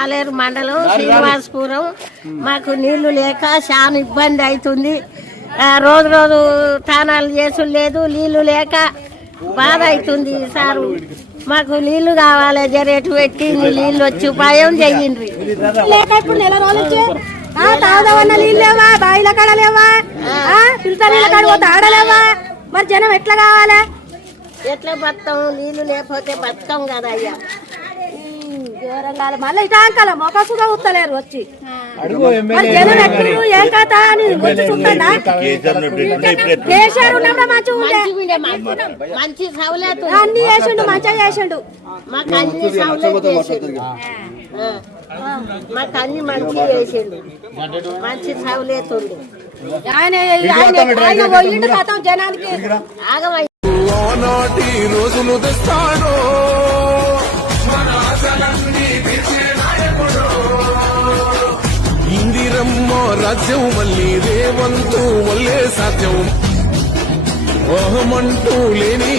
ఆలేరు మండలం శ్రీనివాసపురం. మాకు నీళ్లు లేక చాలా ఇబ్బంది అవుతుంది. రోజు రోజు తానాలు చేసుడు లేదు, నీళ్లు లేక బాధ అవుతుంది సారు. మాకు నీళ్లు కావాలి, జరేటు పెట్టి నీళ్లు వచ్చి ఉపాయం చెయ్యండి. లేక ఇప్పుడు నెల రోజులు తాగుదామన్న నీళ్ళు లేవా, బాయిల కాడ లేవా, ఫిల్టర్ నీళ్ళ కాడ పోతే ఆడలేవా, మరి జనం ఎట్లా కావాలి? ఎట్లా బతాం? నీళ్లు లేకపోతే బతాం కదా అయ్యా. మళ్ళీ ఇటాంకాల మొక్కసుగా ఉత్తలేరు వచ్చి జనం ఎట్లు ఏం కథ అని వచ్చి చూస్తాడా? కేసీఆర్ ఉన్నప్పుడు మంచిగా ఉండే, మంచి సౌలత్ అన్ని చేసిండు, మంచిగా చేసిండు. మాకు అన్ని సౌలత్ చేసిండు, మాకు అన్ని మంచిగా చేసిండు, మంచి సౌలత్ ఉంది. ఆయన పోయిండు కథం జనానికి ఆగమై నాటి రోజులు తెస్తాడో ఇందిరమ్మ రాజ్యం మళ్ళీ రేవంతు వల్లే సాధ్యం ఓహమంటూ లేని